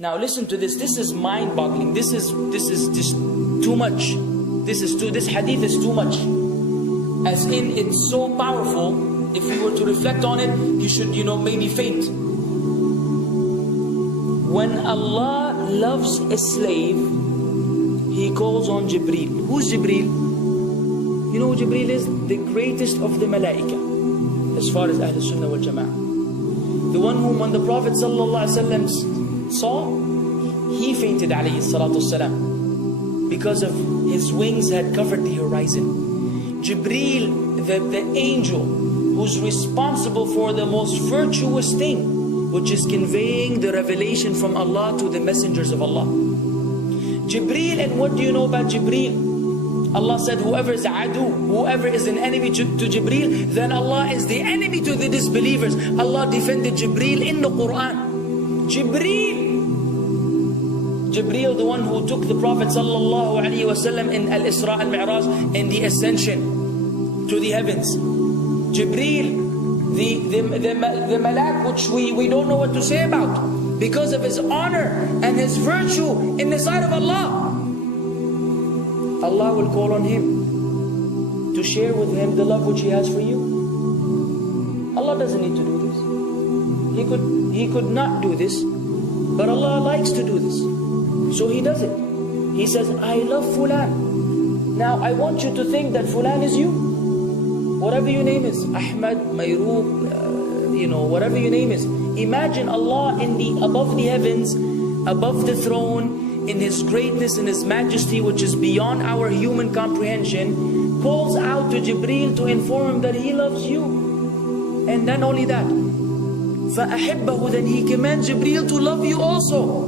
Now listen to this. This is mind-boggling. This is just too much. This hadith is too much. As in, it's so powerful. If you were to reflect on it, you should, maybe faint. When Allah loves a slave, He calls on Jibril. Who's Jibril? You know who Jibril is? The greatest of the malaika, as far as Ahl Sunnah wal Jama'ah. The one whom when the Prophet ﷺ saw, he fainted alayhi salatu wasalam, because of his wings had covered the horizon. Jibril, the angel who's responsible for the most virtuous thing, which is conveying the revelation from Allah to the messengers of Allah. Jibril, and what do you know about Jibril? Allah said, whoever is adu, whoever is an enemy to Jibril, then Allah is the enemy to the disbelievers. Allah defended Jibril in the Quran. Jibril, the one who took the Prophet ﷺ in Al-Isra al-Mi'raj, in the ascension to the heavens. Jibril, the malak, which we don't know what to say about, because of his honor and his virtue in the sight of Allah. Allah will call on him to share with him the love which He has for you. Allah doesn't need to do this. He could not do this, but Allah likes to do this. So He does it. He says, I love Fulan. Now I want you to think that Fulan is you. Whatever your name is, Ahmad, Mayrooq, whatever your name is. Imagine Allah above the heavens, above the throne, in His greatness and His majesty, which is beyond our human comprehension, calls out to Jibril to inform him that He loves you. And not only that, فَأَحِبَّهُ, then He commands Jibril to love you also.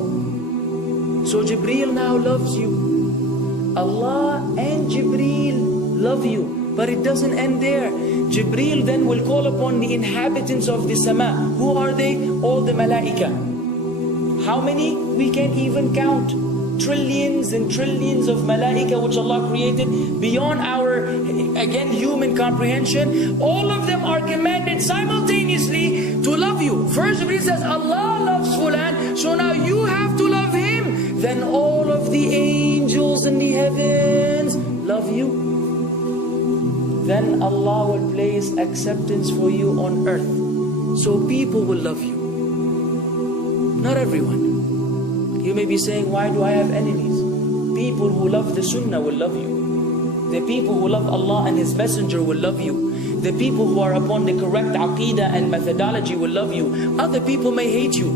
So Jibril now loves you. Allah and Jibril love you. But it doesn't end there. Jibril then will call upon the inhabitants of the sama. Who are they? All the malaika. How many? We can't even count. Trillions and trillions of malaika which Allah created beyond our, again, human comprehension. All of them are commanded simultaneously to love you. First Jibreel says, Allah loves Fulan, so now you have to love him. Then all of the angels in the heavens love you. Then Allah will place acceptance for you on earth. So people will love you. Not everyone. You may be saying, why do I have enemies? People who love the Sunnah will love you. The people who love Allah and His Messenger will love you. The people who are upon the correct aqidah and methodology will love you. Other people may hate you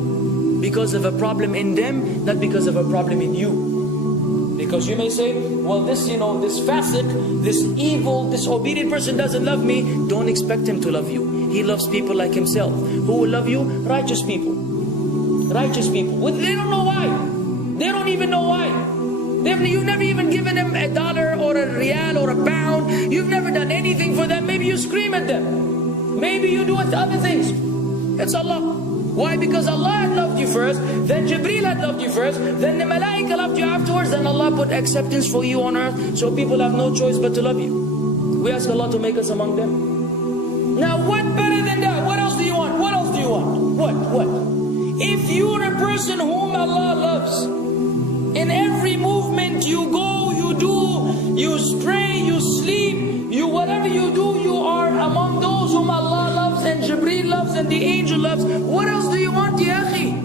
because of a problem in them, not because of a problem in you. Because you may say, well, this fasiq, this evil, disobedient person doesn't love me. Don't expect him to love you. He loves people like himself. Who will love you? Righteous people. Righteous people. They don't know why. They don't even know why. You've never even given them $1 or a riyal or a pound. You've never done anything for them. Maybe you scream at them. Maybe you do other things. It's Allah. Why? Because Allah had loved you first, then Jibreel had loved you first, then the malaika loved you afterwards, then Allah put acceptance for you on earth, so people have no choice but to love you. We ask Allah to make us among them. Now what better than that? What else do you want? What else do you want? What? If you're a person whom Allah loves, in every movement you go, you do, you pray, you sleep, whatever you do, you are among those whom Allah loves and Jibreel loves and the angel loves. What else do you want, ya akhi?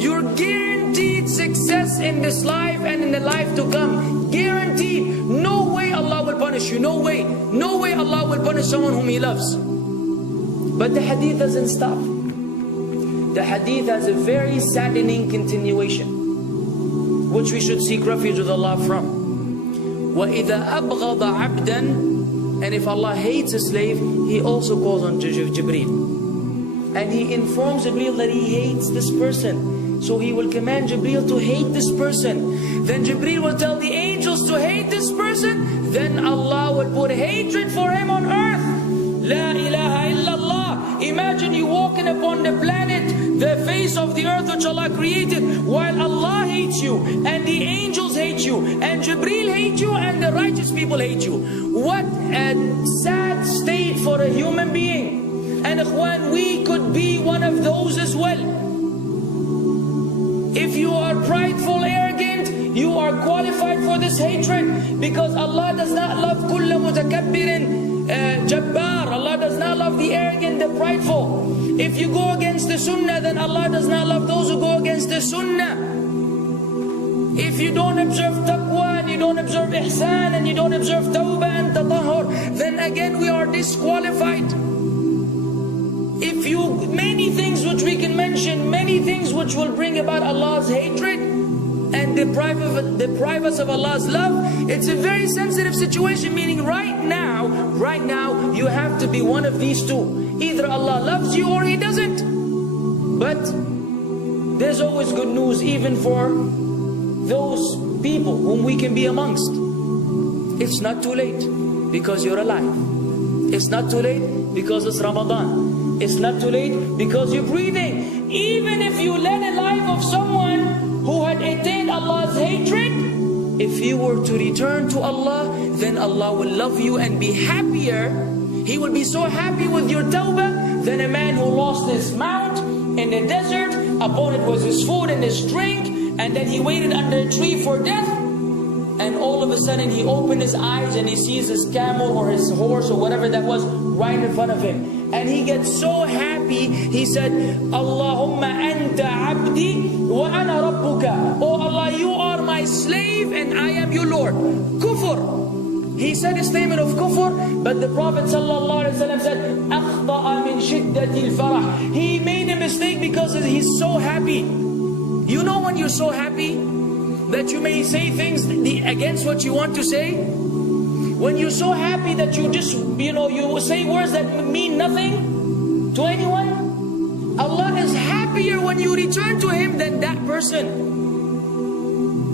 You're guaranteed success in this life and in the life to come. Guaranteed. No way Allah will punish you. No way. No way Allah will punish someone whom He loves. But the hadith doesn't stop. The hadith has a very saddening continuation, which we should seek refuge with Allah from. وَإِذَا أَبْغَضَ عَبْدًا, and if Allah hates a slave, He also calls on Jibreel. And He informs Jibreel that He hates this person. So He will command Jibreel to hate this person. Then Jibreel will tell the angels to hate this person. Then Allah will put hatred for him on earth. La ilaha illallah. Imagine you walking upon the planet, the face of the earth which Allah created, while Allah hates you, and the angels hate you, and Jibreel hates you, and the righteous people hate you. What a sad state for a human being. And ikhwan, we could be one of those as well. If you are prideful, arrogant, you are qualified for this hatred, because Allah does not love kulla mutakabbirin jabbar. Allah does not love the arrogant, the prideful. If you go against the sunnah, then Allah does not love those who go against the sunnah. If you don't observe taqwa, and you don't observe ihsan, and you don't observe tawbah and tatahur, then again we are disqualified. If you, many things which we can mention, many things which will bring about Allah's hatred and deprive us of Allah's love. It's a very sensitive situation, meaning right now, you have to be one of these two. Either Allah loves you or He doesn't. But there's always good news even for those people whom we can be amongst. It's not too late because you're alive. It's not too late because it's Ramadan. It's not too late because you're breathing. Even if you led a life of someone who had attained Allah's hatred, if you were to return to Allah, then Allah will love you and be happier. He will be so happy with your tawbah than a man who lost his mount in the desert. Upon it was his food and his drink, and then he waited under a tree for death. And all of a sudden he opened his eyes and he sees his camel or his horse or whatever that was right in front of him. And he gets so happy, he said, Allahumma anta abdi wa ana rabbuka. Oh Allah, you are my slave and I am your Lord. Kufr. He said a statement of kufr, but the Prophet ﷺ said, أَخْطَأَ مِنْ شِدَّةِ الْفَرَحِ. He made a mistake because he's so happy. You know when you're so happy that you may say things against what you want to say? When you're so happy that you just, you say words that mean nothing to anyone? Allah is happier when you return to Him than that person.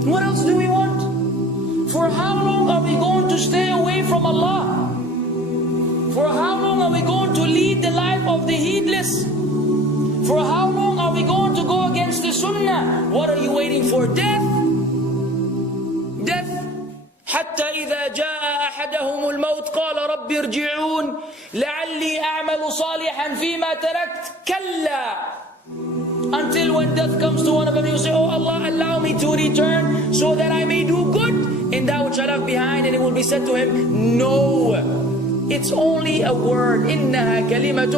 What else do we want? For how long are we going to stay away from Allah? For how long are we going to lead the life of the heedless? For how long are we going to go against the sunnah? What are you waiting for? Death? Death. حتى إذا جاء أحدهم الموت قال رب ارجعون لعلي أعمل صالحا فيما تركت كلا. Until when death comes to one of them, you say, oh Allah, allow me to return so that I may do good in that which I left behind. And it will be said to him, no, it's only a word. إنها كلمة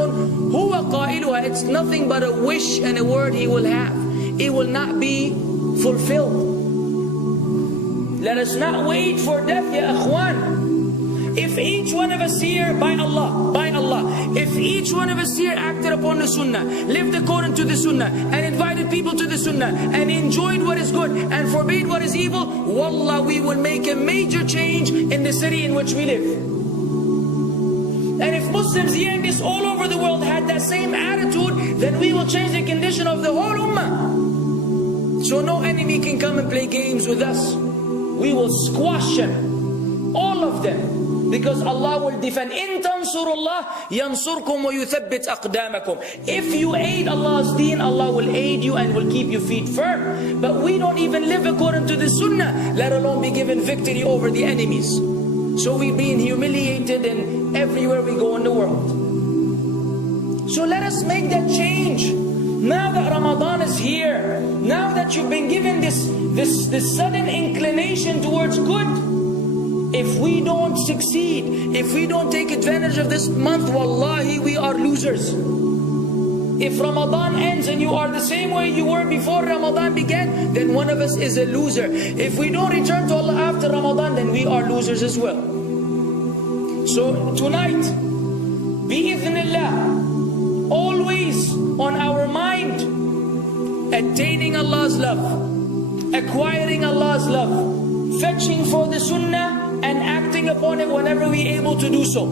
هو قائلها. It's nothing but a wish and a word he will have. It will not be fulfilled. Let us not wait for death, ya akhwan. If each one of us here, by Allah, if each one of us here acted upon the sunnah, lived according to the sunnah, and invited people to the sunnah, and enjoyed what is good, and forbade what is evil, wallah, we will make a major change in the city in which we live. And if Muslims hearing this all over the world had that same attitude, then we will change the condition of the whole ummah. So no enemy can come and play games with us. We will squash them, all of them. Because Allah will defend. إِن تَنْصُرُ اللَّهِ يَنْصُرْكُمْ وَيُثَبِّتْ أَقْدَامَكُمْ. If you aid Allah's deen, Allah will aid you and will keep your feet firm. But we don't even live according to the sunnah, let alone be given victory over the enemies. So we're being humiliated in everywhere we go in the world. So let us make that change. Now that Ramadan is here, now that you've been given this sudden inclination towards good, if we don't succeed, if we don't take advantage of this month, wallahi, we are losers. If Ramadan ends and you are the same way you were before Ramadan began, then one of us is a loser. If we don't return to Allah after Ramadan, then we are losers as well. So tonight, bi'idhnillah, always on our mind, attaining Allah's love, acquiring Allah's love, fetching for the sunnah, and acting upon it whenever we're able to do so.